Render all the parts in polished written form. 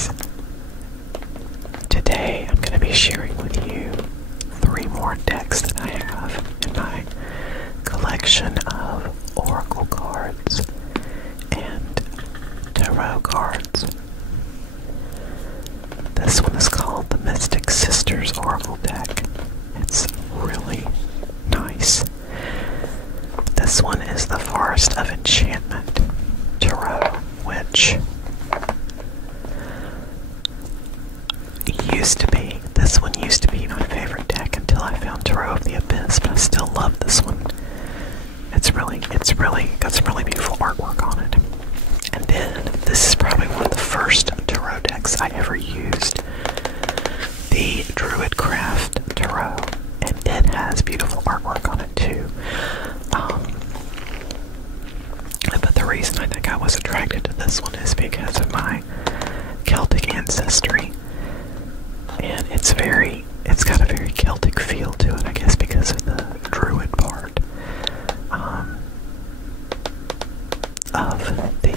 guys, today I'm going to be sharing with you 3 more decks that I have in my collection of oracle cards and tarot cards. This one is called the Mystic Sisters Oracle deck. It's really nice. This one is the Forest of Enchantment Tarot, which this one used to be my favorite deck until I found Tarot of the Abyss, but I still love this one. It's really got some really beautiful artwork on it. And then this is probably one of the first tarot decks I ever used, the Druidcraft Tarot, and it has beautiful artwork on it too. But the reason I think I was attracted to this one is because of my Celtic ancestry, and it's got a very Celtic feel to it, I guess, because of the Druid part of the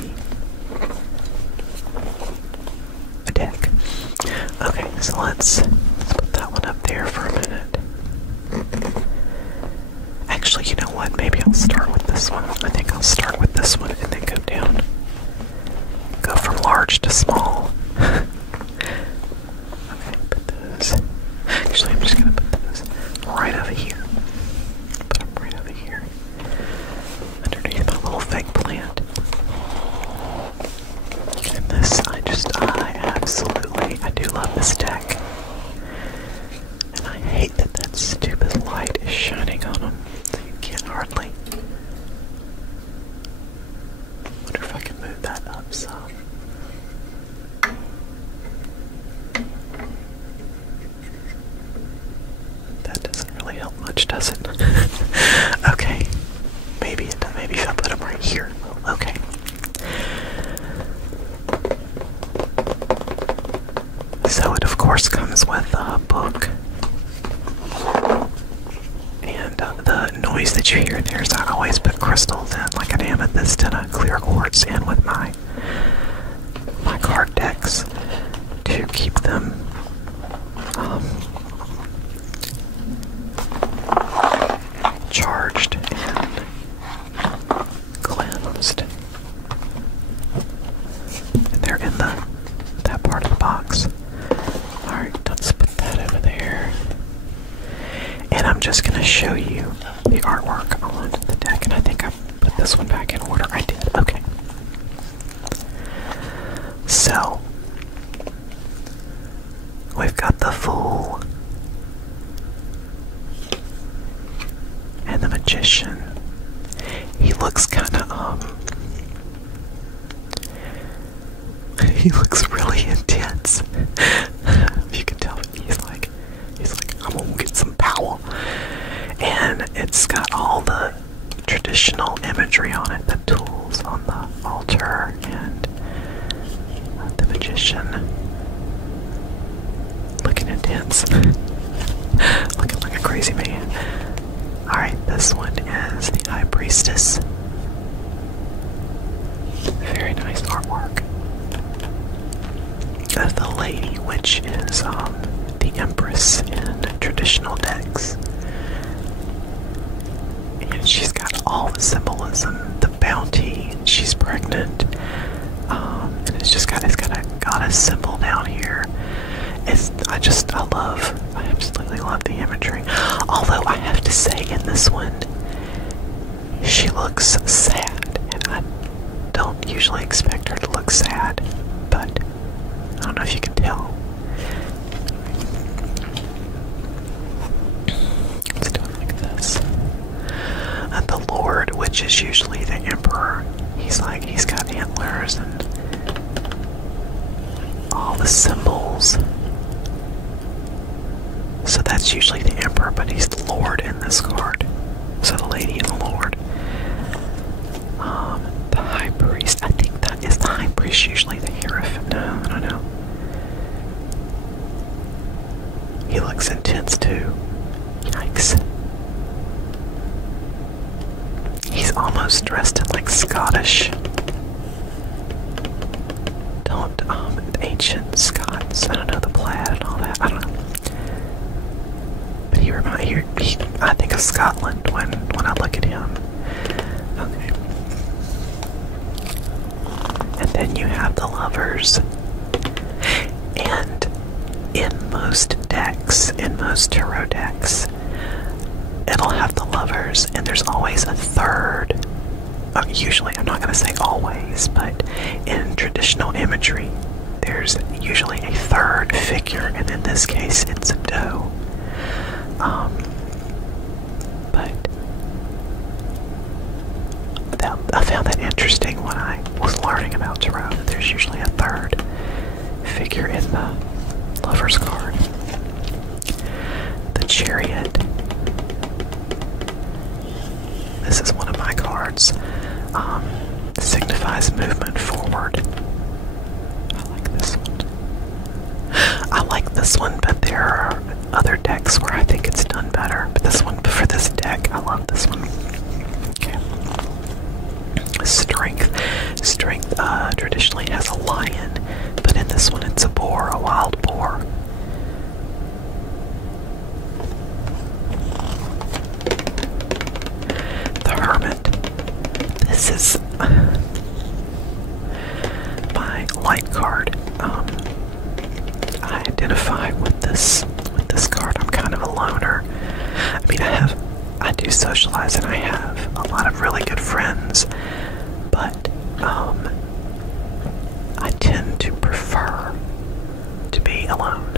deck. Okay, so let's put that one up there for a minute. Actually, you know what? Maybe I'll start with this one. I think I'll start with this one and then go down. Go from large to small. Okay, put those. Actually, I'm just going to put those right over here. Put them right over here. Underneath my little fake plant. And this, I do love this deck. And I hate that stupid light is shining on them. So you can't hardly. Wonder if I can move that up some. That doesn't really help much, does it? Okay. Maybe it does. Maybe if I put them right here. Okay. So it of course comes with a book. And the noise that you hear there is I always put crystals in, like an amethyst and a clear quartz in with my card decks to keep them charged and cleansed. And they're in that part of the box. Alright, let's put that over there. And I'm just going to show you the artwork on the deck, and I think I put this one back in order. I did. Okay. So, we've got the Fool and the Magician. He looks kind of, he looks really intense. You can tell he's like, I'm gonna get some power. And it's got all the traditional imagery on it, the tools on the altar, and the Magician looking intense. Looking like a crazy man. Alright, this one is the High Priestess. Very nice artwork. The Lady, which is the Empress in traditional decks. And she's got all the symbolism, the bounty, she's pregnant, and it's got a goddess symbol down here. I absolutely love the imagery. Although I have to say, in this one, she looks sad, and I don't usually expect her to look sad, but I don't know if you can tell. Let's do it like this. The Lord, which is usually the Emperor, he's got antlers and all the symbols. So that's usually the Emperor, but he's the Lord in this card. So the Lady and the Lord. The High Priest, I think that is the High Priest usually the Hierophant. No, I don't know. He looks intense too. Yikes. He's almost dressed in like Scottish. ancient Scots. I don't know, the plaid and all that. I don't know. But I think of Scotland when I look at him. Okay. And then you have the lovers. And in most decks, in most tarot decks, it'll have the lovers, and there's always a third. Usually, I'm not going to say always, but in traditional imagery, there's usually a third figure, and in this case, it's a doe. But I found that interesting when I was learning about tarot, that there's usually a third figure in the Lover's card. The Chariot. This is one of my cards. Signifies movement forward. I like this one. I like this one, but there are other decks where I think it's done better. But this one, for this deck, I love this one. Okay. Strength. Strength traditionally has a lion, but in this one it's a boar, a wild boar. The Hermit. This is my light card. I identify with this card. I'm kind of a loner. I mean, I do socialize and I have a lot of really good friends, but I tend to prefer to be alone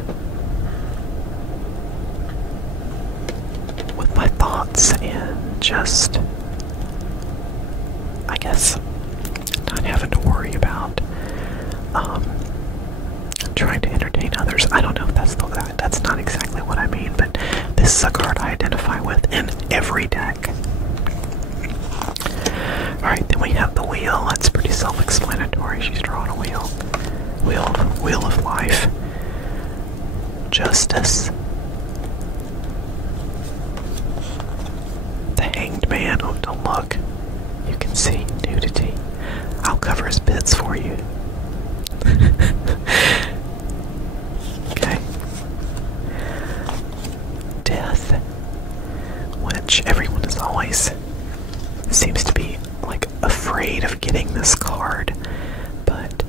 with my thoughts and just, I guess, not having to worry about trying to entertain others. I don't know if that's not exactly what I mean, but this is a card I identify with in every deck. Alright, then we have the wheel. That's pretty self-explanatory. She's drawing a wheel. Wheel of life. Justice. The Hanged Man. Oh, don't look. You can see nudity. I'll cover his bits for you. Okay. Death. Which everyone is always seems to be like afraid of getting this card, but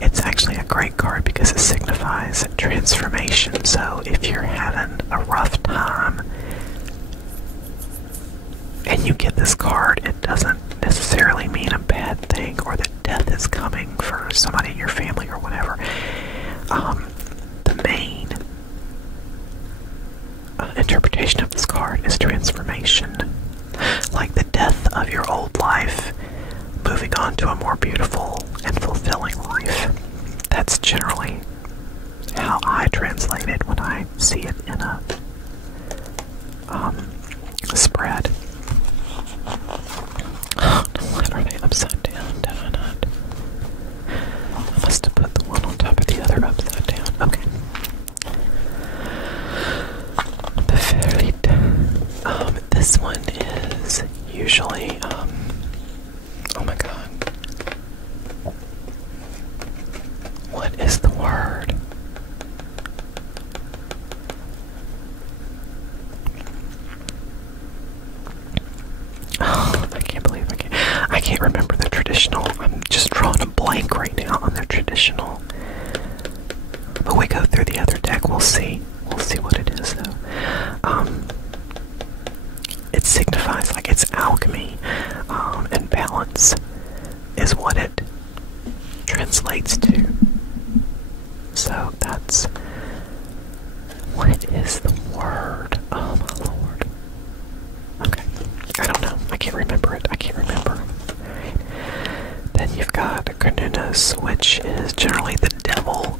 it's actually a great card because it signifies transformation. So if you're having a rough time and you get this card, it doesn't necessarily mean a bad thing or that death is coming for somebody in your family or whatever. The main interpretation of this card is transformation. Like the death of your old life, moving on to a more beautiful and fulfilling life. That's generally how I translate it when I see it in a spread. Why are they upside down? Did I not? I must have put the one on top of the other upside down. Okay. This one is usually, oh my god. What is the word? Oh, I can't believe I can't remember the traditional. I'm just drawing a blank right now on the traditional. But we go through the other deck, we'll see. We'll see what it is though. It signifies like it's alchemy, and balance is what it translates to. So that's, what is the word? Oh my lord. Okay, I don't know. I can't remember it. Right. Then you've got Carnunos, which is generally the devil,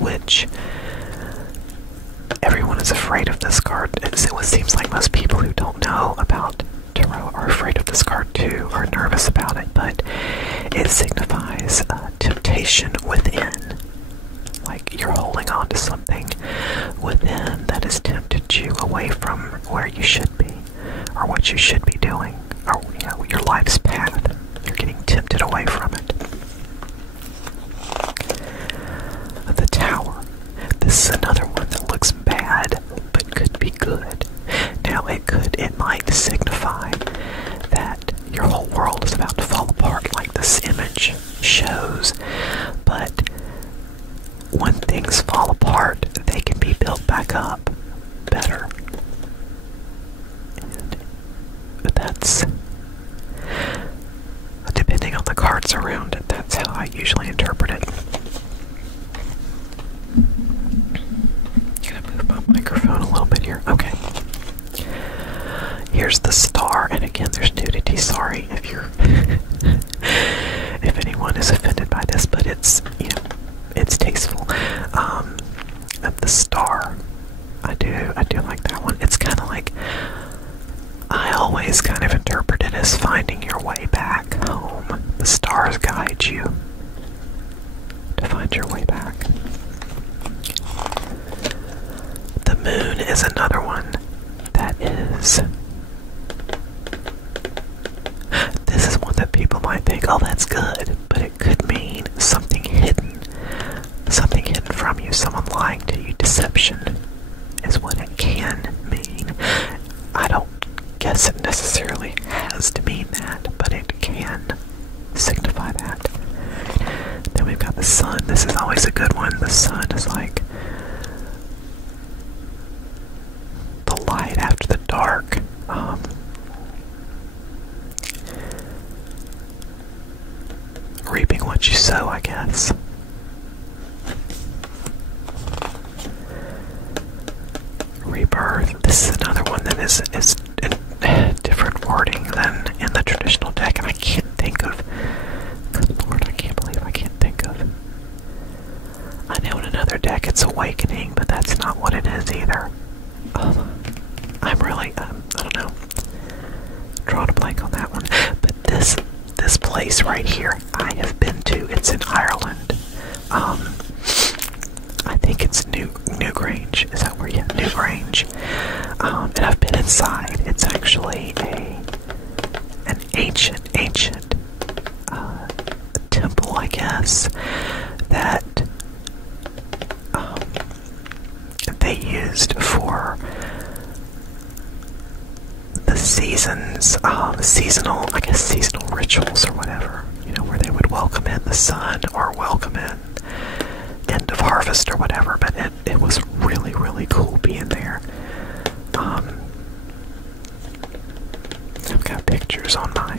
which everyone is afraid of this card. It seems like most people who don't know about tarot are afraid of this card too, or nervous about it, but it signifies temptation within. Like you're holding on to something within that has tempted you away from where you should be, or what you should be doing, or your life's path. You're getting tempted away from it. chose. But when things fall apart, they can be built back up better. And that's, depending on the cards around it, that's how I usually interpret it. Gonna move my microphone a little bit here. Okay. Here's the star, and again, there's nudity. Sorry if you're, if anyone is offended by this, but it's, you know, it's tasteful. The star, I do like that one. It's kind of like, I always kind of interpret it as finding your way back home. The stars guide you to find your way back. The moon is another one that is, this is one that people might think, oh, that's good, but it could mean something hidden from you, someone lying to you. Deception is what it can mean. I don't guess it necessarily has to mean that, but it can signify that. Then we've got the sun. This is always a good one. The sun is like the light after the dark. Reaping what you sow, I guess. Rebirth. This is another one that is in different wording than in the traditional deck, and I can't think of. Good Lord, I can't believe I can't think of. I know in another deck it's awakening, but that's not what it is either. I'm really, I don't know, drawing a blank on that one. But this place right here, I have been to. It's in Ireland. I think it's Newgrange. Is that where? Yeah, Newgrange. And I've been inside. It's actually an ancient temple, I guess, that they used for the seasons, seasonal rituals or whatever. You know, where they would welcome in the sun or welcome in end of harvest or whatever. But it was really, really cool being there. I've got pictures on my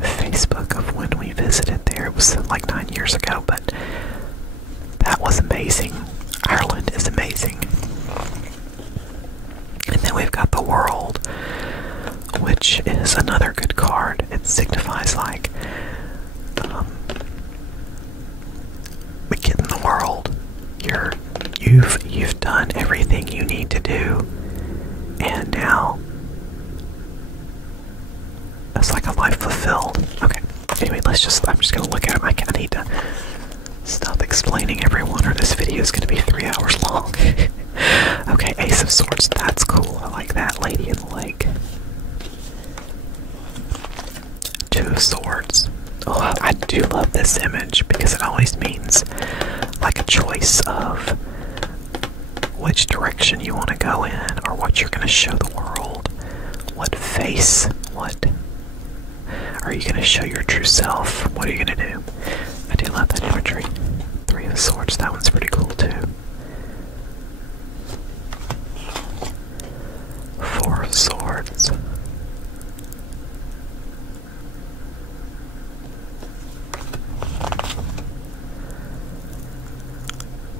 Facebook of when we visited there. It was like 9 years ago, but that was amazing. Ireland is amazing. And then we've got the world, which is another good card. It signifies like get in the world. You've done everything you need to do, and now it's like a life fulfilled. Okay. Anyway, I'm just gonna look at them. I need to stop explaining everyone, or this video is gonna be 3 hours long. Okay, Ace of Swords. That's cool. I like that. Lady in the Lake. Two of Swords. Oh, I do love this image because it always means like a choice of which direction you want to go in, or what you're going to show the world. What face, what are you going to show your true self? What are you going to do? I do love that imagery. Three of Swords, that one's pretty cool too. Four of Swords.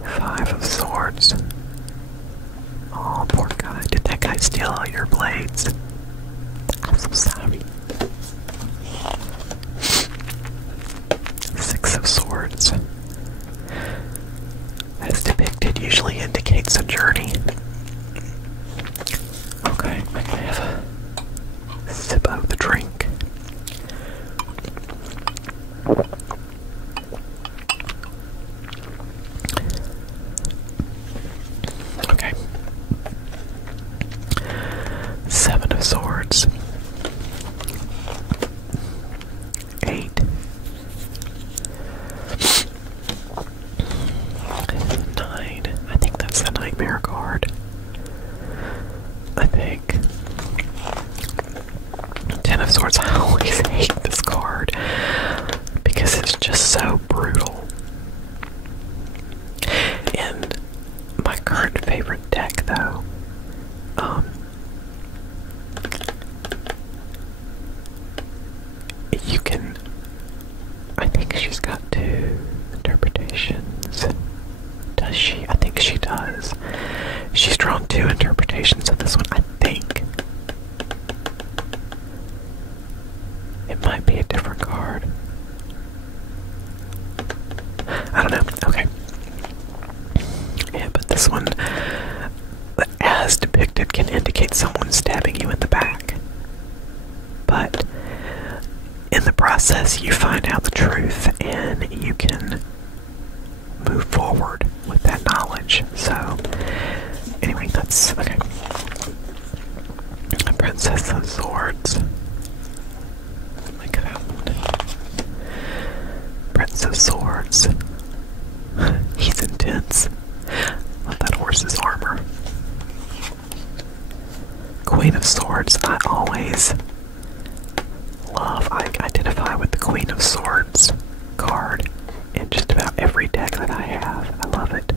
Five of Swords. Oh, poor guy. Did that guy steal all your blades? I'm so sorry. Six of Swords. As depicted, usually indicates a journey. Okay, I can have a sip of the drink. Okay. Seven of Swords. Eight. Nine. I think that's the Nightmare card. so brutal. And my current favorite deck, though, you can, I think she's got 2 interpretations. Does she? I think she does. She's drawn 2 interpretations of this one, I think. It might be a different card. I don't know. Okay. Yeah, but this one, as depicted, can indicate someone stabbing you in the back. But in the process, you find out the truth and you can move forward with that knowledge. So, anyway, that's okay. Princess of Swords. Look at that. Prince of Swords. He's intense. Love that horse's armor. Queen of Swords. I always love, I identify with the Queen of Swords card in just about every deck that I have. I love it.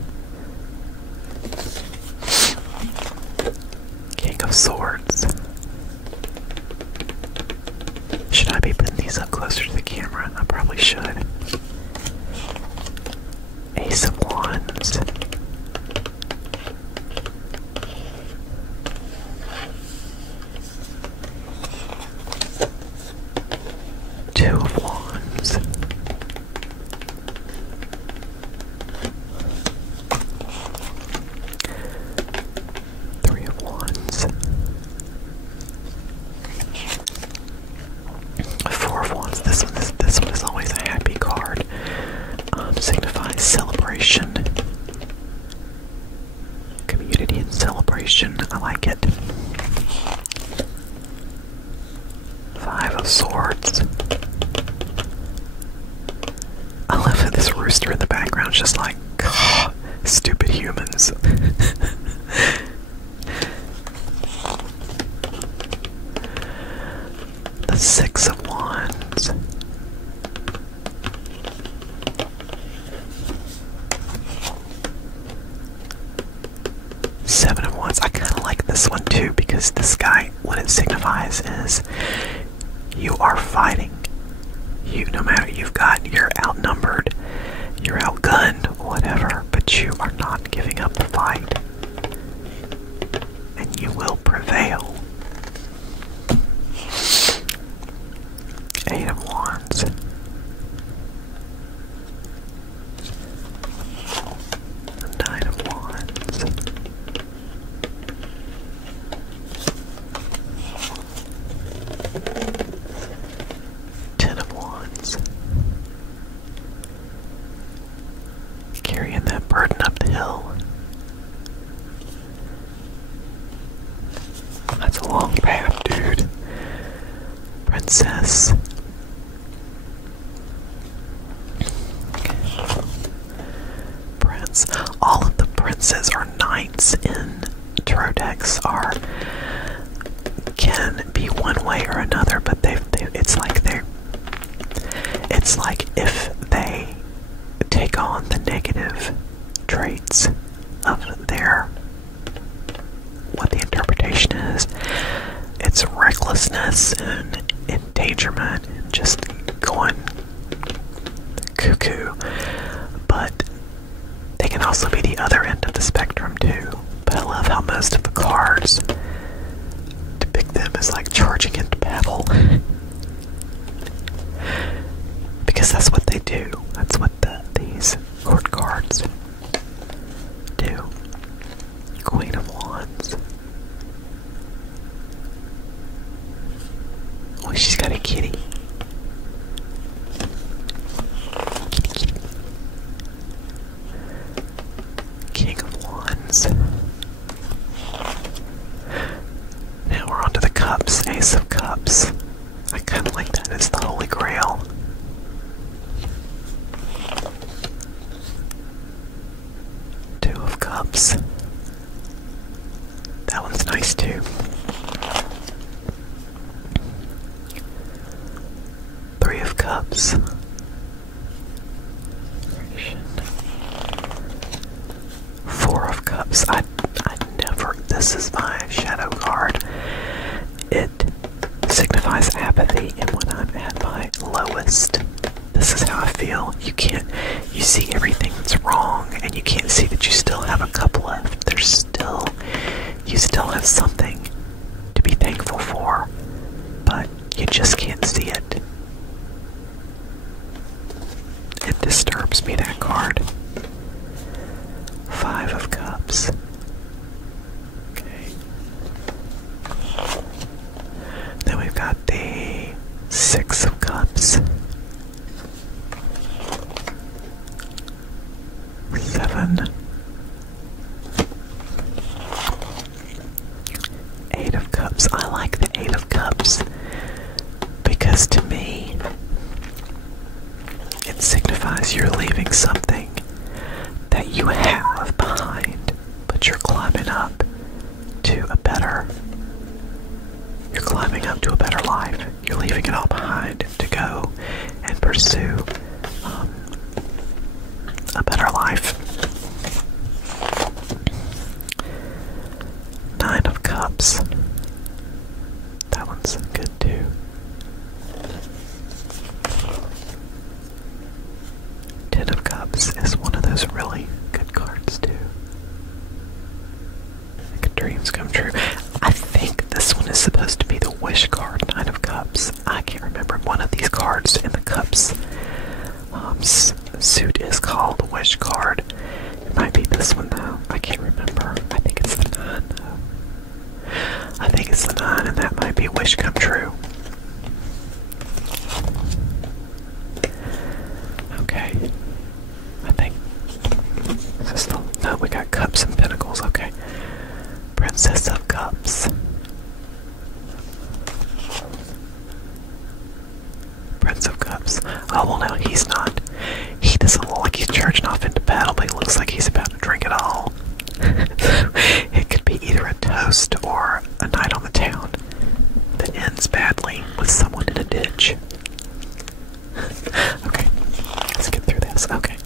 King of Swords. Should I be putting these up closer to the camera? I probably should. Ace of Wands. Two of Wands. Three of Wands. Four of Wands. This one is always a happy card. Signifies celebration. Community and celebration. I like it. Five of Swords. I love that this rooster in the background is just like, stupid humans. The Six of Wands. Seven of Wands. I kind of like this one too, because this guy, what it signifies is you are fighting. No matter, you're outnumbered, you're outgunned, whatever, but you are not giving up the fight. And you will prevail. Eight of Wands. Nine of Wands. Ten of Wands. Carrying that burden up the hill. That's a long path, dude. Princess. Prince. All of the princes or knights in tarot decks can be one way or another, but it's like if they take on the negative traits of what the interpretation is. It's recklessness and endangerment and just going cuckoo. But they can also be the other end of the spectrum too. But I love how most of the cards depict them as like charging into battle. Because that's what they do. That's what these court cards do. Queen of Wands. Oh, she's got a kitty. Kitty. King of Wands. Now we're on to the cups. Ace of Cups. I kind of like that. It's the Holy Grail. Two of Cups. That one's nice too. Three of Cups. feel. You see everything that's wrong, and you can't see that you still have a cup left. You still have something to be thankful for, but you just can't see it. It disturbs me, that card. 5 of Cups. Okay. Then we've got the 6 of Cups. 7. 8 of Cups. I like the 8 of Cups because to me it signifies you're leaving something that you have behind, but you're climbing up to a better life. You're leaving it all behind to go and pursue a better life. 9 of Cups. That one's good too. 10 of Cups is one of those really good cards too. Like dreams come true. I think this one is supposed to be the Wish card, 9 of Cups. I can't remember. One of these cards in the Cups suit is called the Wish card. It might be this one though. I can't remember. I think it's the 9 though. I think it's the 9, and that might be Wish come true. Okay. I think. Is this the, no, we got Cups and Pentacles. Okay. Princess of Cups. Prince of Cups. Oh, well, now he's not. He doesn't look like he's charging off into battle, but he looks like he's about to drink it all. It could be either a toast or a night on the town that ends badly with someone in a ditch. Okay, let's get through this. Okay.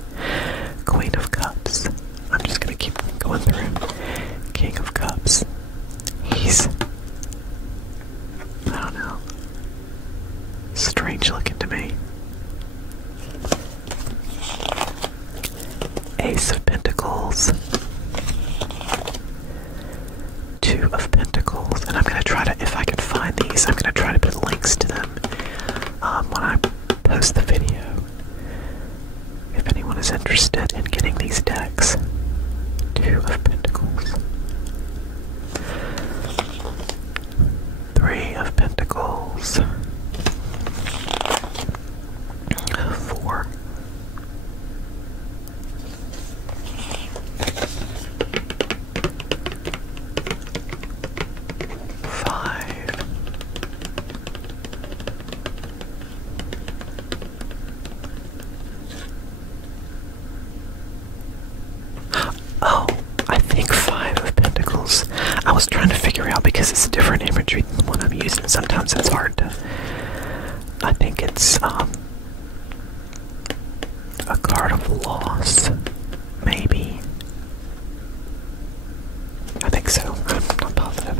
Queen of Cups. I'm just gonna keep going through. King of Cups. He's, I don't know, strange looking to me. Ace of Pentacles. 2 of Pentacles. And I'm going to try to, if I can find these, I'm going to try to put links to them when I post the video. If anyone is interested in getting these decks. 2 of Pentacles. 3 of Pentacles. 4. 5. Oh, I think 5 of Pentacles. I was trying to figure out because it's a different imagery than the one I'm using. Sometimes it's hard to. I think it's a card of loss, maybe. I think so. I'm not positive.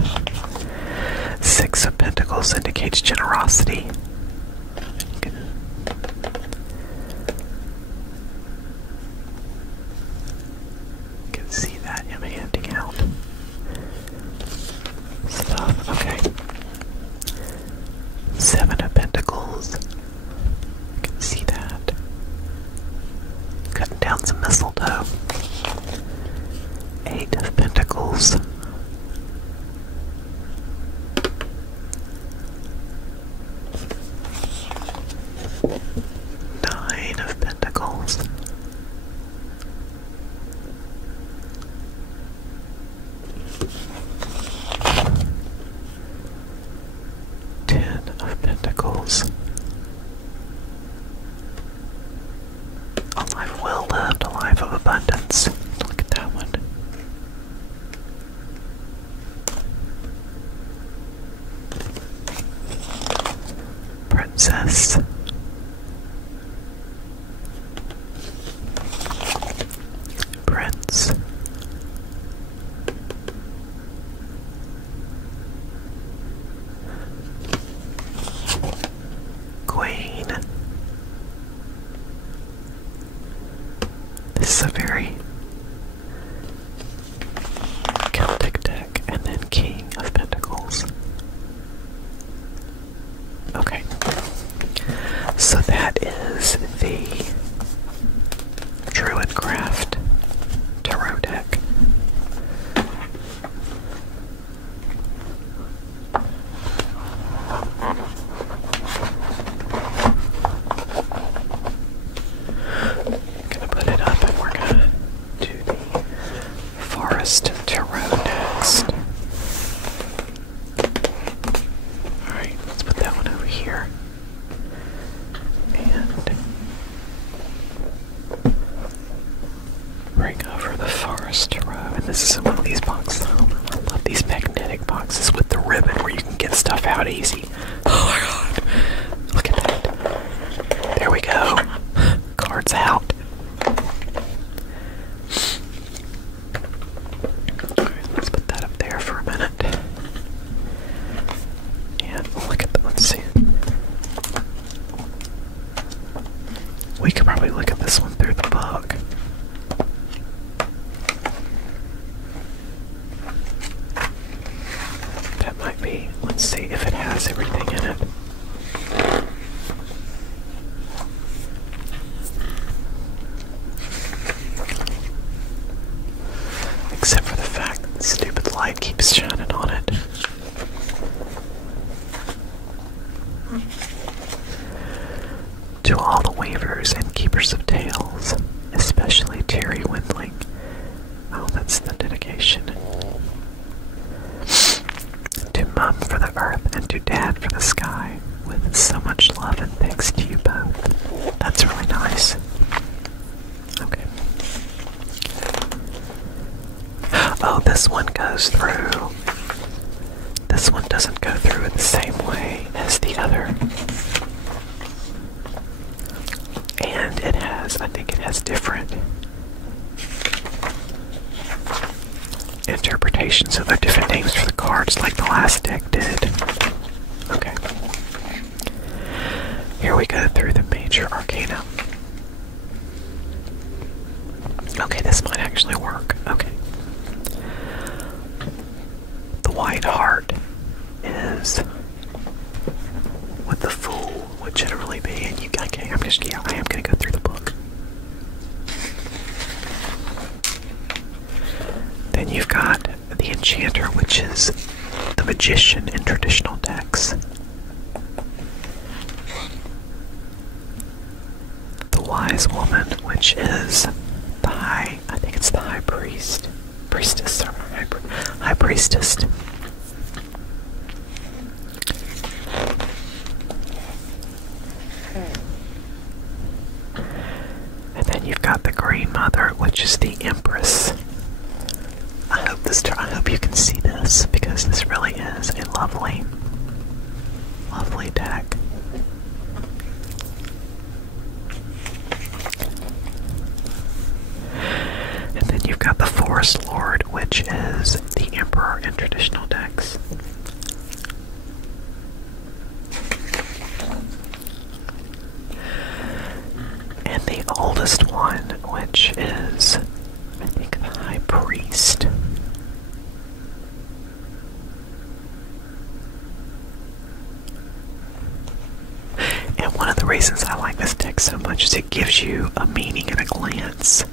6 of Pentacles indicates generosity. You can see that him handing out stuff. Okay. 7 of Pentacles. You can see that. Cutting down some mistletoe. 8 of Pentacles. 9 of Pentacles. 10 of Pentacles. A life well lived, a life of abundance. Look at that one. Princess. Prince. Queen. is a very Celtic deck. And then King of Pentacles. Okay. So that is the Druidcraft Tarot deck. Gonna put it up and we're gonna do the Forest Tarot next. Alright, let's put that one over here. And bring over the Forest Tarot. And this is one of these boxes. I love these magnetic boxes with the ribbon where you can get stuff out easy. Oh my god. Look at that. There we go. Cards out. Alright, let's put that up there for a minute. And look at that. Let's see. We could probably look at this one through the book. That might be. Let's see if it has everything in it. Except for the fact that the stupid light keeps shining on it. To all the weavers and keepers of tales, especially Terry Windling. Oh, that's the dedication. To Mum for the earth and to Dad for the sky, with so much love and thanks to you both. That's really nice. Okay. Oh, this one goes through. This one doesn't go through in the same way as the other. And it has, I think it has different interpretations, so there are different names for the cards like the last deck did. Okay. Here we go through the major arcana. Okay, this might actually work. Okay. The white heart is what the fool would generally be, and you okay, I am gonna go through the book. Then you've got the enchanter, which is the magician in traditional decks. The wise woman, which is the high priestess, or high priestess. And then you've got the green mother, which is the empress. I hope you can see this, because this really is a lovely, lovely deck. And then you've got the Forest Lord, which is the Emperor in traditional decks. And the oldest one, which is, I think, the High Priest. And one of the reasons I like this deck so much is it gives you a meaning at a glance.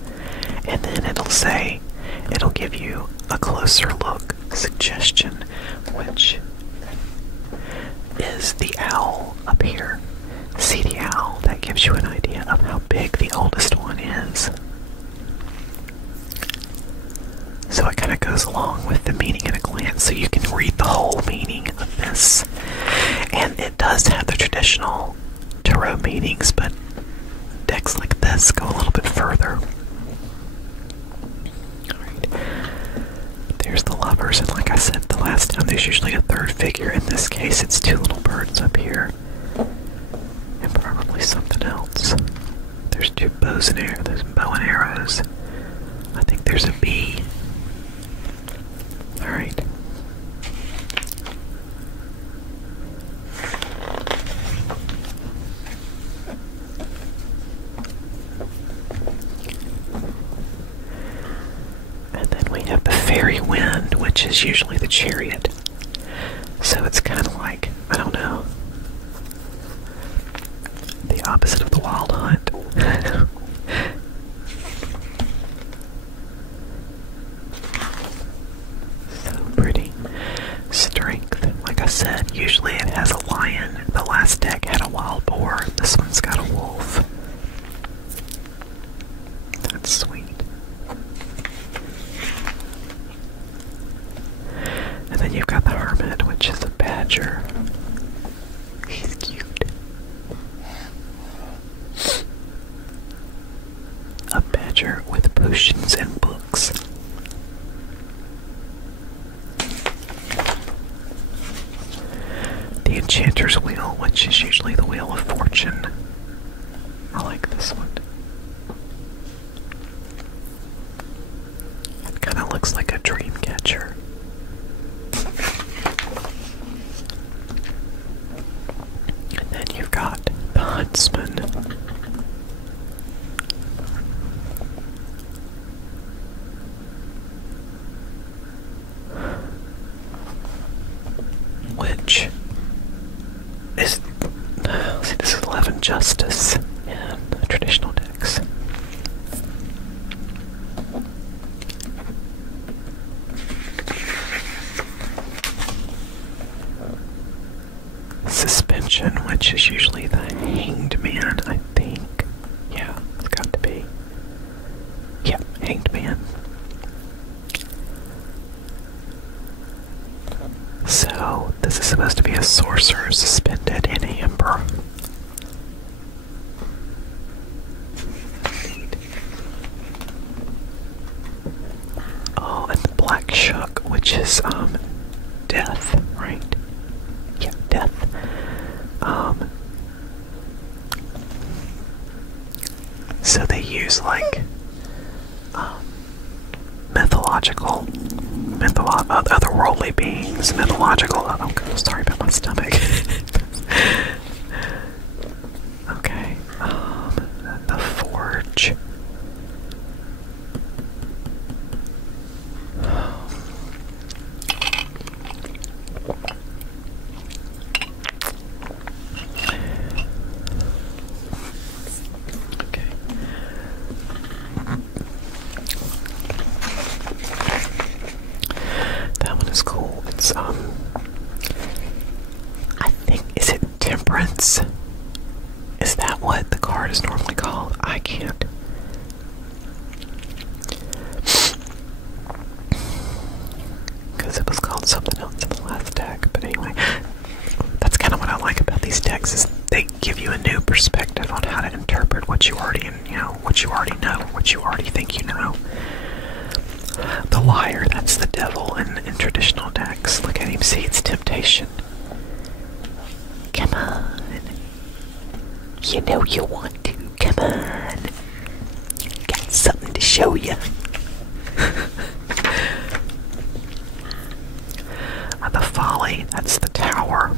And then it'll give you a closer look suggestion, which is the owl up here. See the owl? That gives you an idea of how big the oldest one is. So it kind of goes along with the meaning at a glance, so you can read the whole meaning of this. And it does have the traditional tarot meanings, but decks like this go a little bit further. There's the lovers, and like I said the last time, there's usually a third figure. In this case, it's two little birds up here, and probably something else. There's two bows and arrows. There's bow and arrows. I think there's a bee. All right. fairy wind, which is usually the Chariot. So it's kind of like, I don't know, the opposite of the wild hunt. So pretty. Strength, like I said, usually it has a lion. The last deck had a wild boar. This one's got a wolf. That's sweet. And then you've got the Hermit, which is a badger. He's cute. A badger with potions and books. The Enchanters Wheel, which is usually the Wheel of Fortune. I like this one. It kind of looks like a dream catcher. And then you've got the Huntsman. Which is, see, this is 11 Justice in traditional decks. Suspension, which is usually the Hanged Man, I think. Yeah, it's got to be. Yeah, Hanged Man. So, this is supposed to be a sorcerer suspended in amber. Oh, and the Black Shuck, which is, death, right? Yeah, death. So they use, like, mythological, otherworldly beings, mythological, oh, sorry about my stomach. Okay, the Forge. Okay. That one is cool. It's, I think, is it Temperance? Is that what the card is normally called? I can't. Because it was called something else in the last deck. But anyway, that's kind of what I like about these decks, is they give you a new perspective on how to interpret what you already, what you already know, what you already think you know. The Liar, that's the devil in traditional decks. Look at him, see, it's temptation. Come on. You know you want to. Come on. Got something to show you. The Folly, that's the Tower.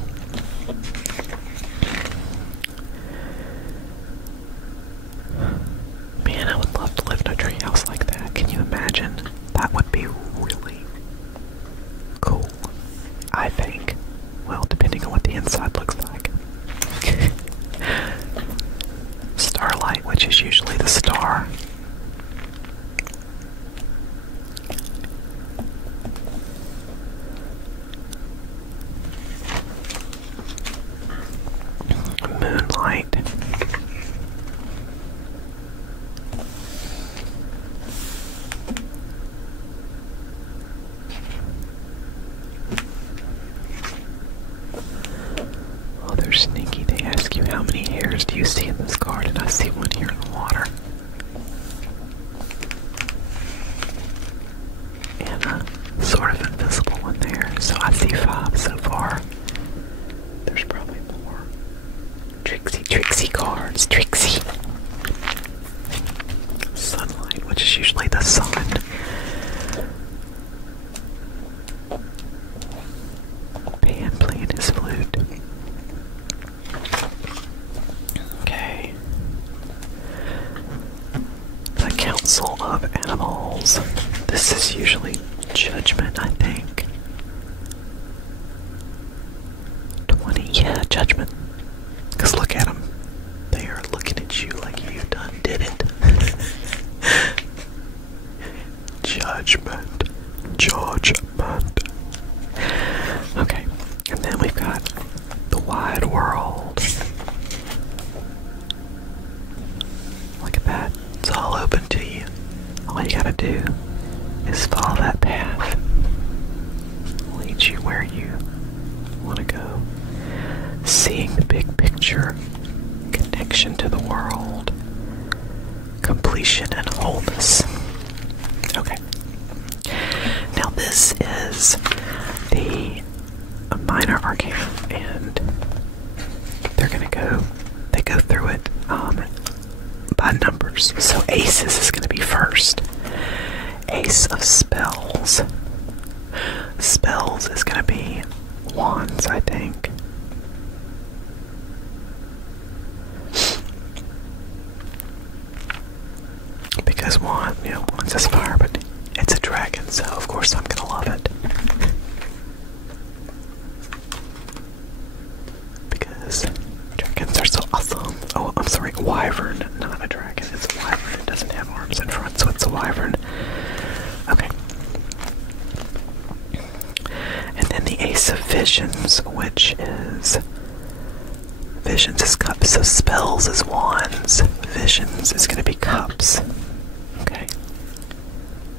Man, I would love to live in a treehouse like that. Can you imagine? That would be really cool, I think. Well, depending on what the inside looks like. Starlight, which is usually the star. Moonlight. Oh, they're sneaky. They ask you how many hairs do you see in this card, and I see one here in the water. And a sort of invisible one there, so I see 5 so far. There's probably more. Trixie cards. Trixie. Sunlight, which is usually the sun. Pan playing his flute. Okay. The Council of Animals. This is usually Judgment, I think. 20, yeah, Judgment. Because look at them. They are looking at you like you done did it. Judgment. Judgment. Okay, and then we've got the wide world. Look at that. It's all open to you. All you gotta do is follow that path. Lead you where you want to go. Seeing the big picture, connection to the world, completion and wholeness. Okay. Now this is the minor arcana, and they go through it by numbers. So aces is going to be first. Ace of spells. Spells is going to be wands, I think. Because wands is fire, but it's a dragon, so of course I'm gonna love it. Because dragons are so awesome. Oh, I'm sorry, wyvern, not a dragon. It's a wyvern. It doesn't have arms in front, so it's a wyvern. Okay. And then the Ace of Visions, which is... Visions is cups, so spells is wands. Visions is gonna be cups. Okay.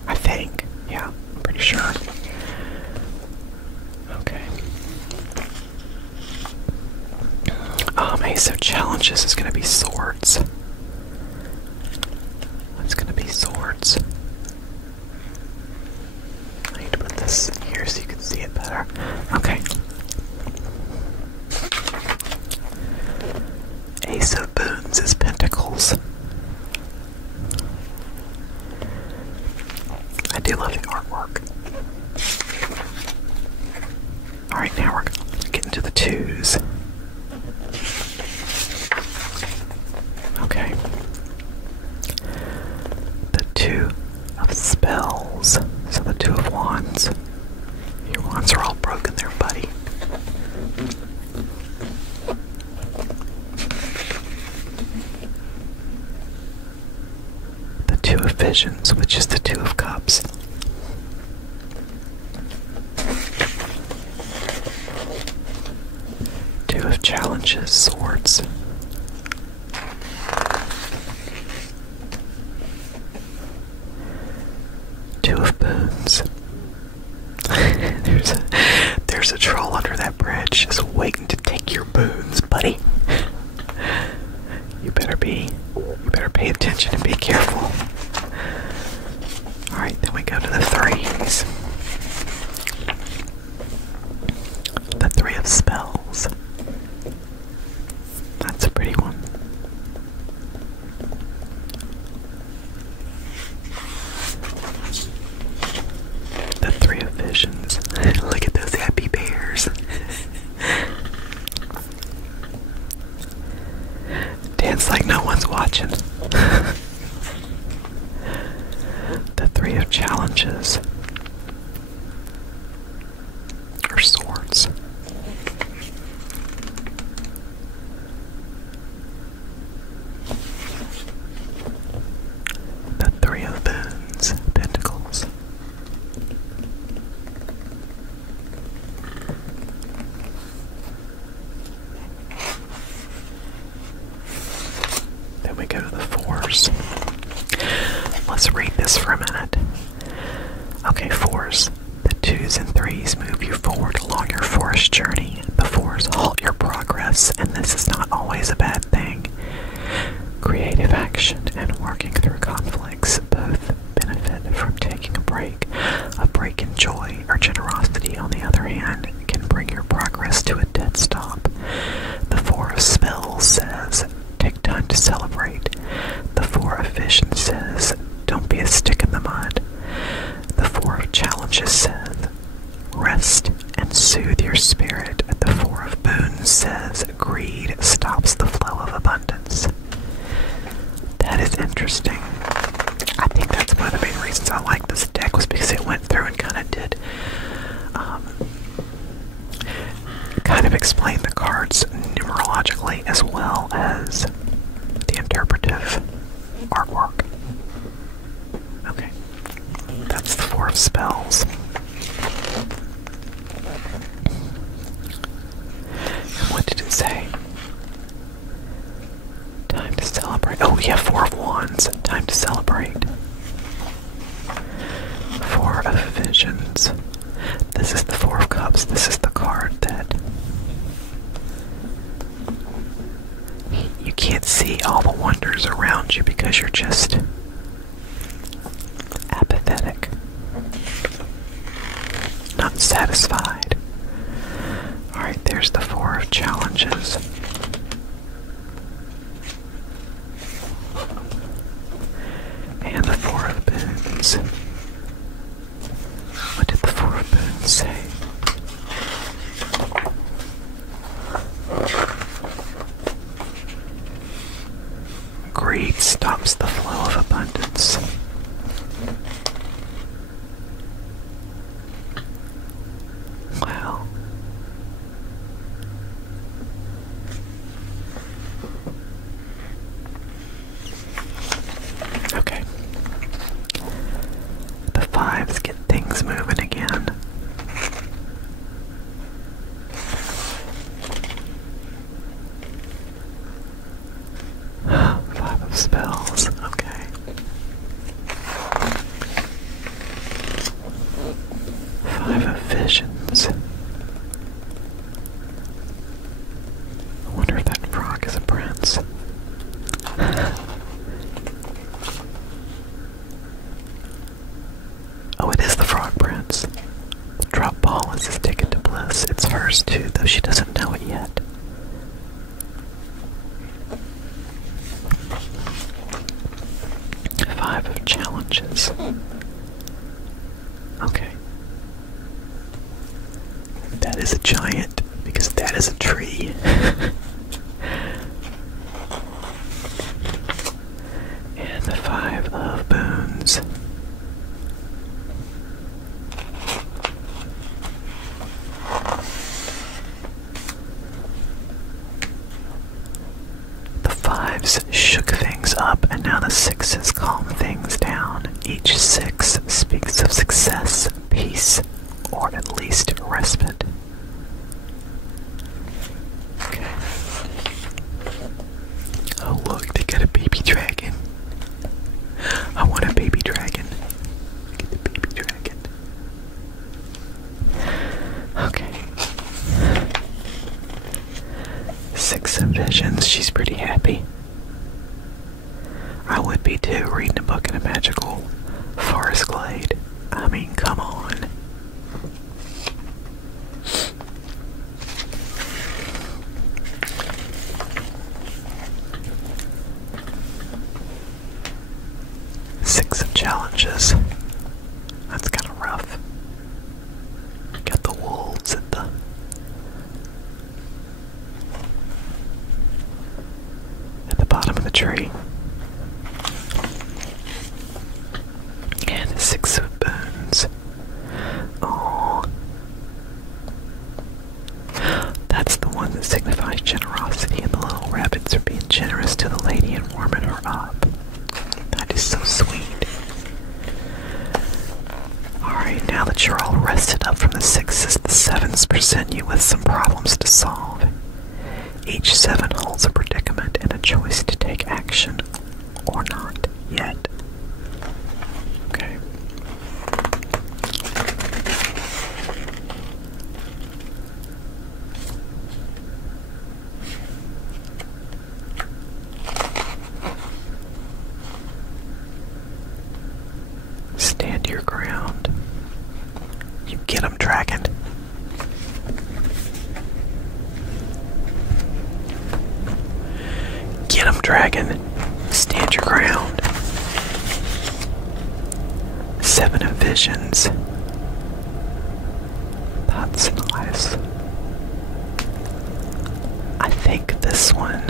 I think. Yeah, I'm pretty sure. Okay. Ace of Challenges is going to be swords. It's going to be swords. I need to put this here so you can see it better. Okay. Ace of Boons is Pentacles. I do love the artwork. Alright, now we're getting to the twos. Okay. The two of spells. So the two of wands. Your wands are all broken there, buddy. The two of visions, which is the two of cups. Two of challenges, swords. Two of boons. There's a troll under that bridge just waiting to take your boons, buddy. You better pay attention and be careful. Alright, then we go to the threes. The three of spells. That's a pretty one. The three of visions. Look at those happy bears. Dance like no one's watching. The three of challenges. Or swords. The three of boons, pentacles. Then we go to the fours. Let's read this for a minute. Okay, fours. The twos and threes move you forward along your forest journey. The fours halt your progress, and this is not always a bad thing. Creative action and working through conflicts both benefit from taking a break. A break in joy or generosity, on the other hand, can bring your progress to a dead stop. The four of spells says, take time to celebrate. The four of vision says, don't be a stick in the mud. The four of challenges says, rest and soothe your spirit. The four of boons says, greed stops the flow of abundance. That is interesting. I think that's one of the main reasons I like this deck, was because it went through and kind of explain the cards numerologically as well as the interpretive artwork. Okay, that's the 4 of spells. And what did it say? Time to celebrate. Oh, we have 4 of wands. Time to celebrate. 4 of visions. This is the 4 of cups. This is the card that you can't see all the wonders around you because you're just apathetic, not satisfied. Alright, there's the 4 of challenges. And the 4 of boons. What did the 4 of boons say? Greed stops the flow of abundance. Wow. Okay. The 5s get things moving again. 5 of spells, okay. 5 of visions. I wonder if that frog is a prince. Oh, it is the frog prince. The drop ball is his ticket to bliss. It's hers too, though she doesn't know it yet. 5 of challenges. Okay. That is a giant, because that is a tree. And the 5 of boons. The 5s shook things up, and now the 6s calm things down. Each 6 speaks of success, peace, or at least respite. Okay. Oh look, they got a baby dragon. I want a baby dragon. Look at the baby dragon. Okay. 6 of visions, she's pretty happy. I would be too, reading a book in a magical forest glade. I mean, come on. Six of challenges. That's kind of rough. Got the wolves at the bottom of the tree. And 6 of boons. Oh, that's the one that signifies generosity, and the little rabbits are being generous to the lady and warming her up. That is so sweet. Alright, now that you're all rested up from the 6s, the 7s present you with some problems to solve. Each 7 holds a predicament and a choice to take action, or not yet. Okay. Stand your ground. You get 'em, dragon. Get 'em, dragon. Stand your ground. 7 of visions. That's nice. I think this one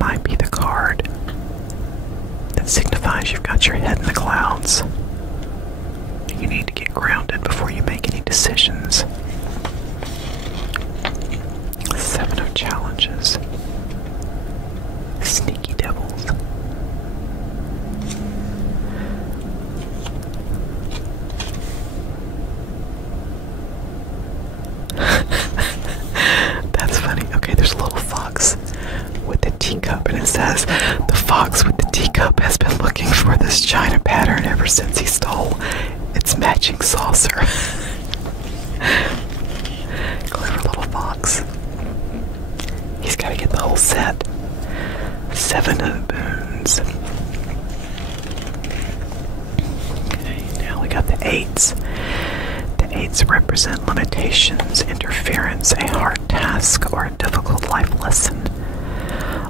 might be the card that signifies you've got your head in the clouds. You need to get grounded before you make any decisions. challenges. Sneaky devils. That's funny. Okay, there's a little fox with a teacup, and it says, "The fox with the teacup has been looking for this china pattern ever since he stole its matching saucer." Clever little fox. He's got to get the whole set. 7 of boons. Okay, now we got the 8s. The 8s represent limitations, interference, a hard task, or a difficult life lesson.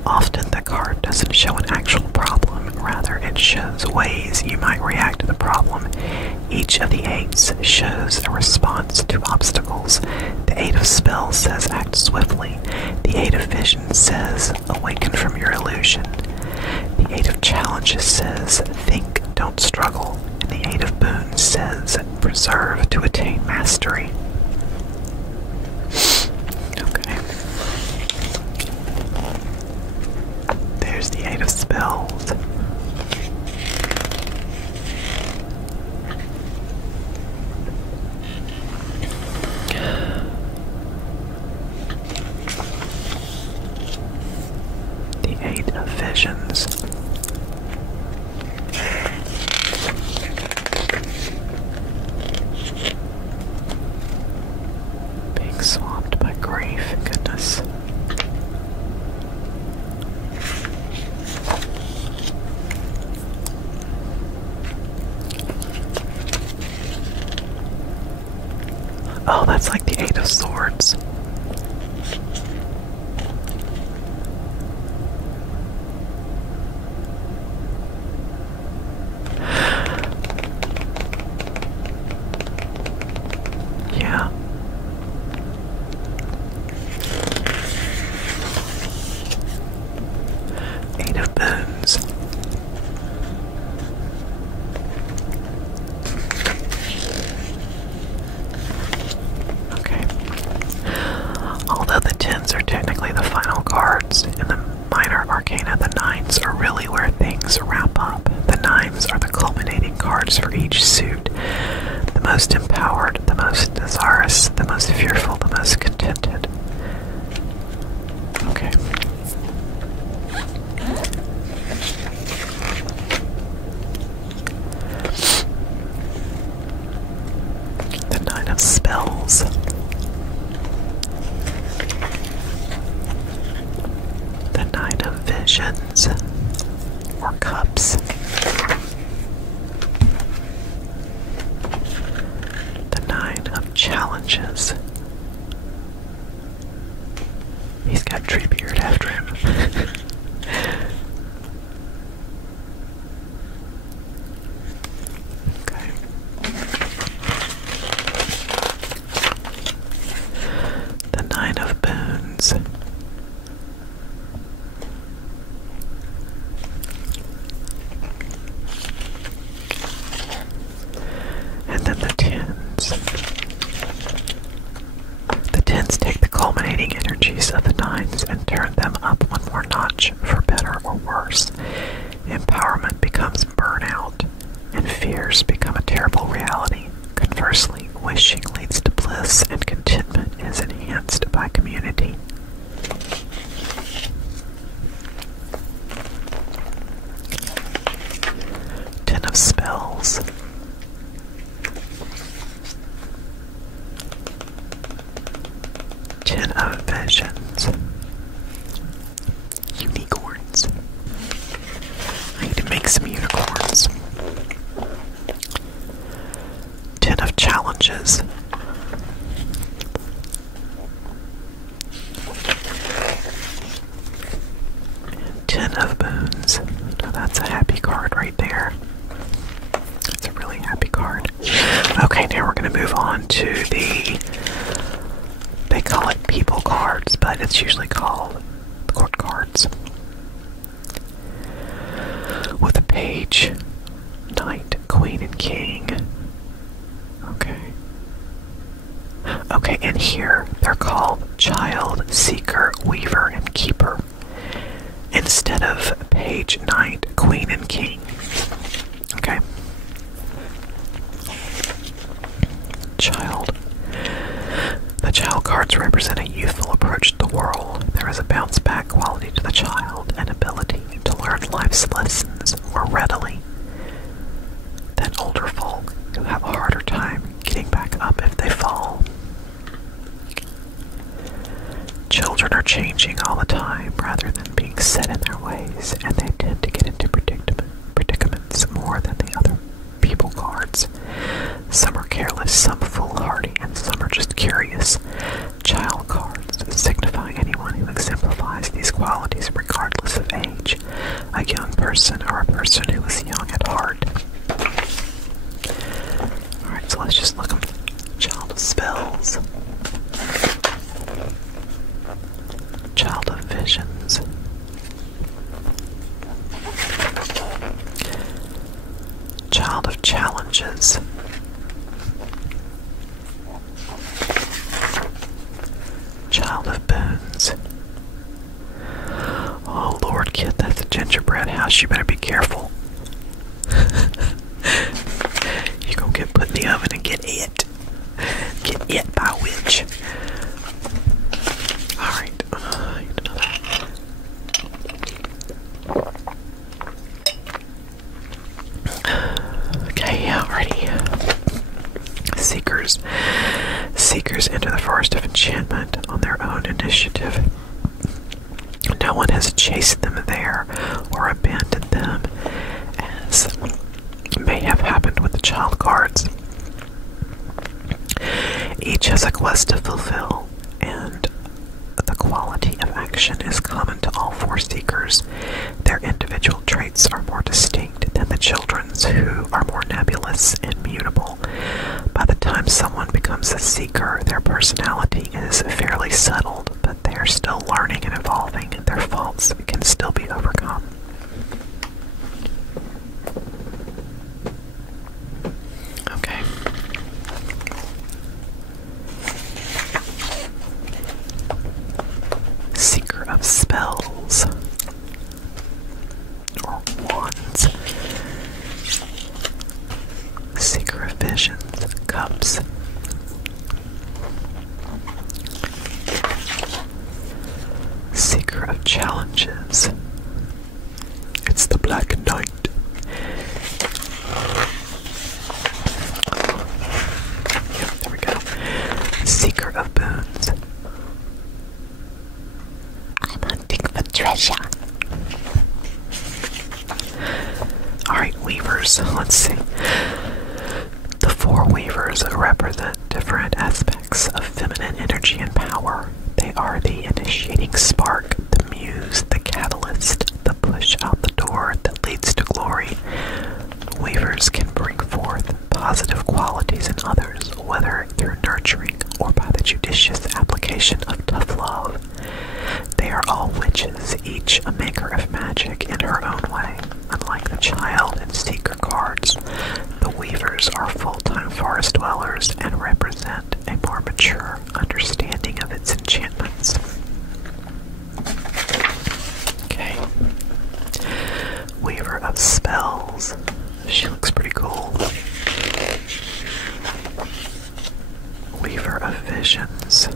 Often the card doesn't show an actual problem, rather it shows ways you might react to the problem. Each of the 8s shows a response to obstacles. The 8 of spells says act swiftly. The 8 of vision says awaken from your illusion. The 8 of challenges says think, don't struggle. And the 8 of boons says preserve to attain mastery. Okay. There's the 8 of spells. The 8 of visions. Being swamped by grief, goodness. Oh, that's like the 8 of swords. Yeah. Eight of boons. Okay. Although the 10s are technically the final cards, in the minor arcana, the 9s are really where things wrap up. The 9s are the culminating cards for each suit. The most empowered, the most desirous, the most fearful, the most contented. Okay. The 9 of spells. The 9 of visions, or cups. The 9 of challenges. He's got Treebeard after him. Okay. The 9 of boons. And then the 10s. The 10s take the culminating energies of the 9s and turn them up one more notch, for better or worse. Empowerment becomes burnout, and fears become a terrible reality. Conversely, wishing leads to bliss, and contentment is enhanced by community. Ten of spells. Ten of visions. Unicorns. I need to make some unicorns. 10 of challenges. 10 of boons. Now that's a happy card right there. That's a really happy card. Okay, now we're going to move on to the, they call it people cards, but it's usually called court cards. With a page, knight, queen, and king. Okay. Okay, and here they're called child, seeker, weaver, and keeper, instead of page, knight, queen, and king. Okay. Child. The child cards represent a youthful approach to the world. There is a bounce-back quality to the child, an ability to learn life's lessons more readily than older folk who have a harder time getting back up if they fall. Children are changing all the time rather than being set in their ways, and they tend to get into predicaments more than the other people cards. Some are careless, some foolhardy, and some are just curious. Child cards signify anyone who exemplifies these qualities regardless of age, a young person or a person who is young at heart. Alright, so let's just look at Child of Spells. Child of Visions. Child of Challenges. Child of Boons. Oh Lord, kid, that's a gingerbread house. You better be careful. You gonna get put in the oven and get it. Get it by witch. Alright. Okay, alrighty. Seekers enter the Forest of Enchantment on their own initiative. No one has chased them there or abandoned them, as may have happened with the child cards. Each has a quest to fulfill, and the quality of action is common to all four seekers. Their individual traits are more distinct than the children's, who are more nebulous and mutable. By the time someone becomes a seeker, their personality is fairly settled, but they are still learning and evolving, and their faults can still be overcome. Okay. Seeker of Spells. Or Wands. Seeker of Visions. Cups. Seeker of Challenges. It's the Black Knight. Yep, there we go. Seeker of Boons. I'm hunting for treasure. Alright, Weavers, let's see. The four Weavers represent different aspects of feminine energy and power. They are the initiating spark, the muse, the catalyst, the push out the door that leads to glory. Weavers can bring forth positive qualities in others, whether through nurturing or by the judicious application of tough love. They are all witches, each a maker of magic in her own way. Unlike the child and seeker cards, the Weavers are full-time forest dwellers and represent a more mature understanding of its enchantments. Okay. Weaver of Spells. She looks pretty cool. Weaver of Visions.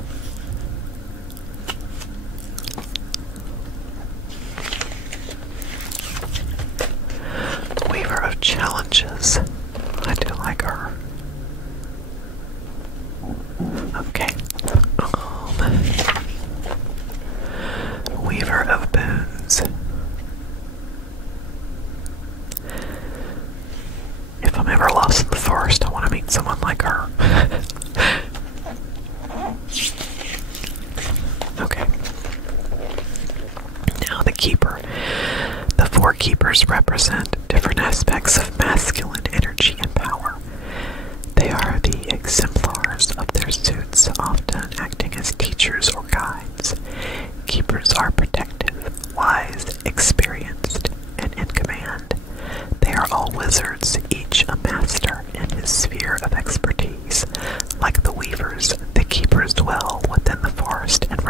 Weaver of Challenges. I do like her. Okay. Weaver of Boons. If I'm ever lost in the forest, I want to meet someone like her. Okay. Now the Keeper. The four Keepers represent different aspects of masculine energy and power. They are the exemplars of their suits, often acting as teachers or guides. Keepers are protective, wise, experienced, and in command. They are all wizards, each a master in his sphere of expertise. Like the Weavers, the Keepers dwell within the forest and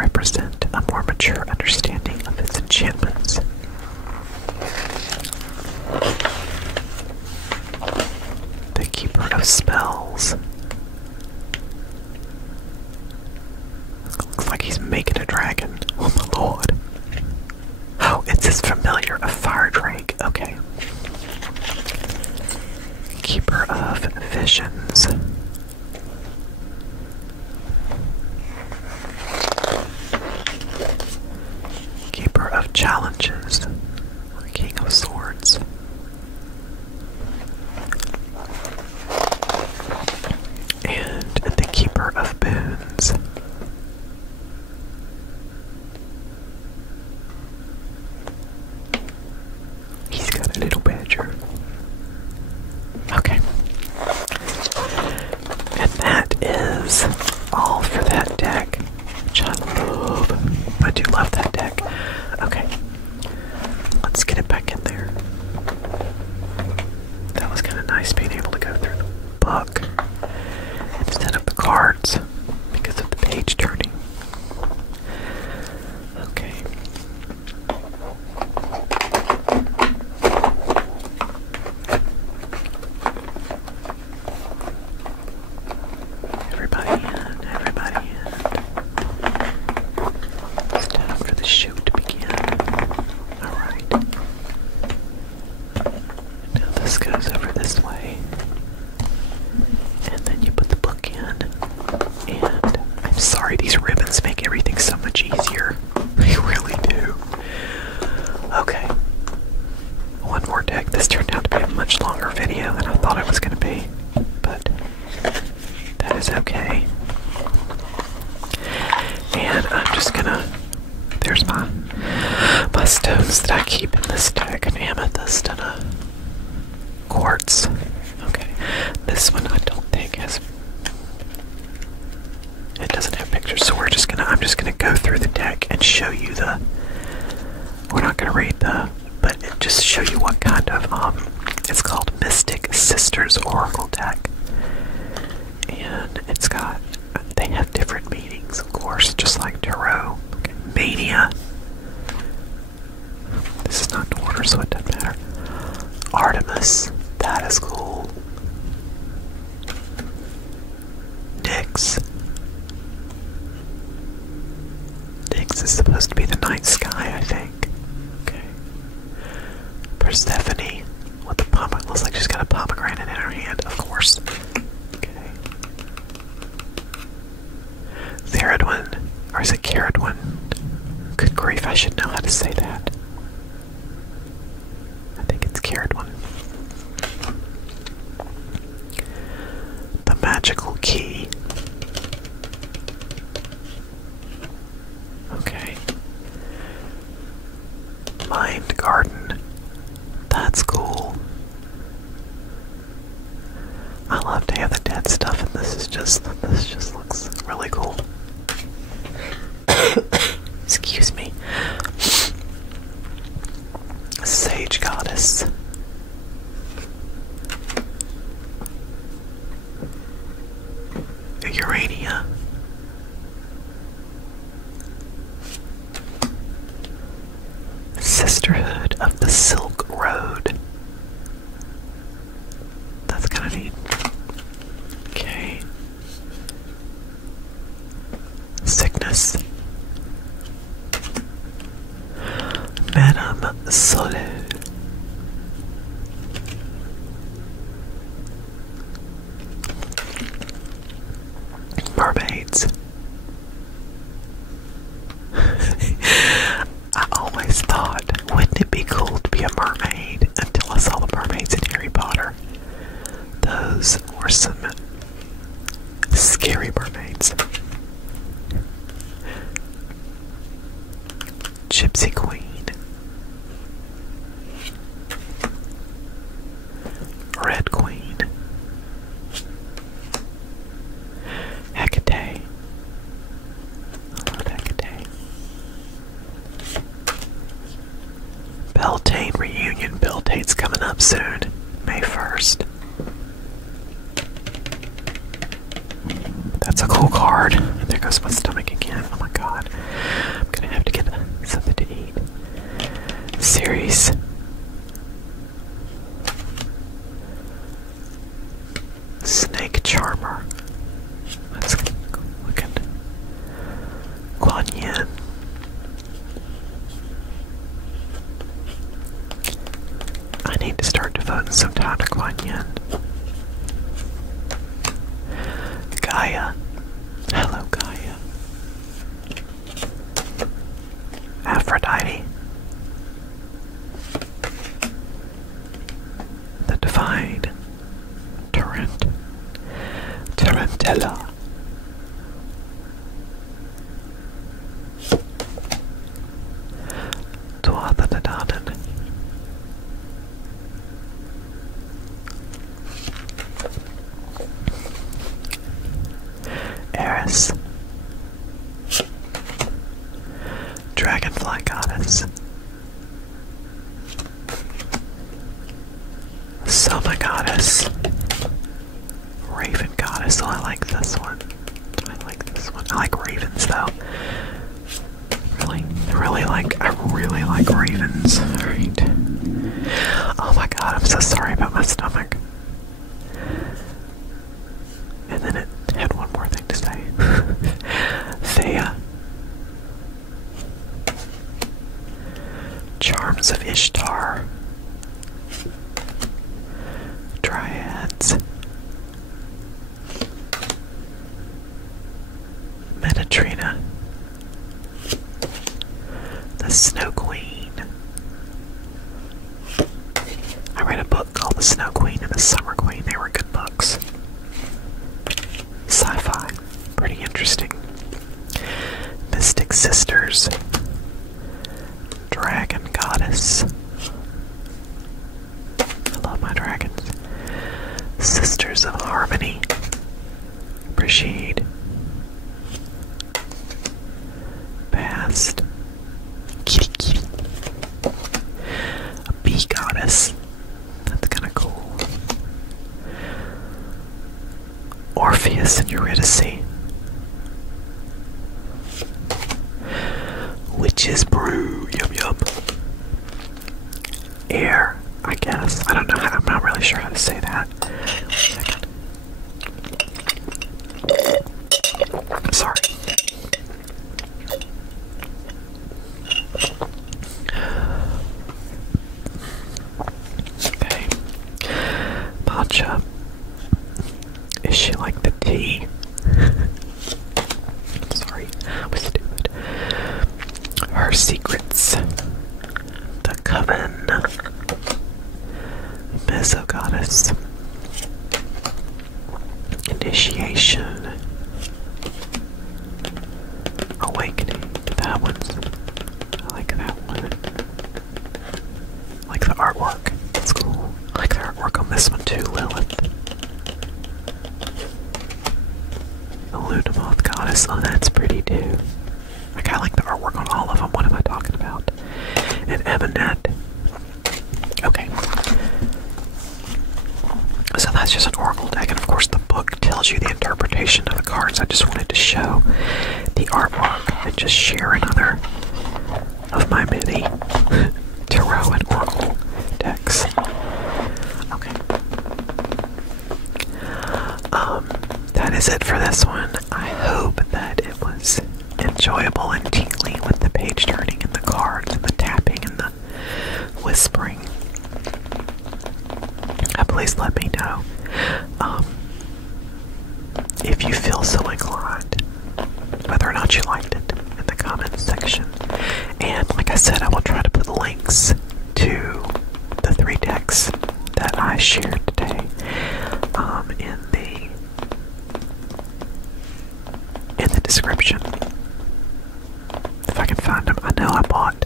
spells. Looks like he's making a dragon. Oh my lord. Oh, it's his familiar, a fire drake. Okay. Keeper of visions. Keeper of challenges. King of swords. And the keeper of boons. He's got a little badger. Okay. And that is all for that deck, which I love. I do love that deck. Okay. Let's get it back in there. That was kind of nice being able to go through the book instead of the cards because of the page turning. Okay. Everybody in, everybody in. It's time for the show to begin. Alright. Now this goes over this way. And then you put the book in. And I'm sorry, these ribbons make everything so much easier. They really do. Okay. One more deck. This turned out to be a much longer video than I thought it was going to be. But that is okay. And I'm just gonna, there's my stones that I keep in this deck, an amethyst and a quartz. Okay, this one I don't think has, it doesn't have pictures, so I'm just gonna go through the deck and show you we're not gonna read but just show you what kind of, it's called Mystic Sisters Oracle deck. And it's got, they have different meanings, of course, just like tarot. Okay. Mania. This is not in order, so it doesn't matter. Artemis. That is cool. Nyx. Nyx is supposed to be the night sky, I think. Okay. Persephone with the pomegranate. Looks like she's got a pomegranate in her hand, of course. Okay. Theridwin, or is it Caradwin? Good grief, I should know how to say that. I think it's Caradwin. The magical key. Okay. Mind garden. That's cool. I love to have the dead stuff, and this just looks really cool. Excuse me. Sage goddess. Urania. Sisterhood of the Silk Road. That's kind of neat. Okay. Sickness. Madame Soleil. Mermaids. I always thought, wouldn't it be cool to be a mermaid, until I saw the mermaids in Harry Potter. Those were some scary mermaids. Gypsy Queen. Red Queen. Hecate. I love Hecate. Beltane reunion. Beltane's coming up soon. May 1st. That's a cool card. And there goes my stomach again. Oh my god. I'm gonna have to get something to eat. Series. Snake Charmer. Let's look at Guan Yin. I need to start devoting some time to Guan Yin. Gaia. Hello, Gaia. Aphrodite. The Divine. Tarantella. Tuatha De Danann. Eris. Dragonfly Goddess. Summer Goddess. Raven Goddess. Oh, I like this one. I like this one. I like ravens though. I really like ravens. Alright. Oh my god, I'm so sorry about my stomach. And then it had one more thing to say. Thea. Charms of Ishtar. Dryads. Menetrina. The Snow Queen. I read a book called The Snow Queen and the Summer Queen. They were good books. Sci-fi. Pretty interesting. Mystic Sisters. Dragon Goddess. I love my dragons. Sisters of Harmony. Brigid. Past. Kitty. A bee goddess. That's kind of cool. Orpheus and Eurydice. Witch's brew. Yum yum. Air, I guess. I don't know. I'm not really sure how to say that. Sorry. Okay. Matcha. Is she like the tea? Sorry, I was stupid. Her secrets. The Coven. Meso Goddess. Initiation. Awakening. That one's. I like that one. I like the artwork. It's cool. I like the artwork on this one too, Lilith. The Lunamoth Goddess. Oh, that's pretty too. I kinda like the artwork on all of them. What am I talking about? And Eminet. Okay. So that's just an oracle deck, and of course the book tells you the interpretation of the cards. I just wanted to show the artwork and just share another of my many tarot and oracle decks. Okay. That is it for this one. I hope that it was enjoyable and tingly with the page turning and the cards and the tapping and the whispering. Please let me know if you feel so inclined, whether or not you liked it in the comments section. And like I said, I will try to put links to the 3 decks that I shared today in the description. If I can find them. I know I bought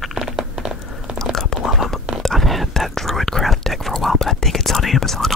a couple of them. I've had that Druidcraft deck for a while, but I think it's on Amazon.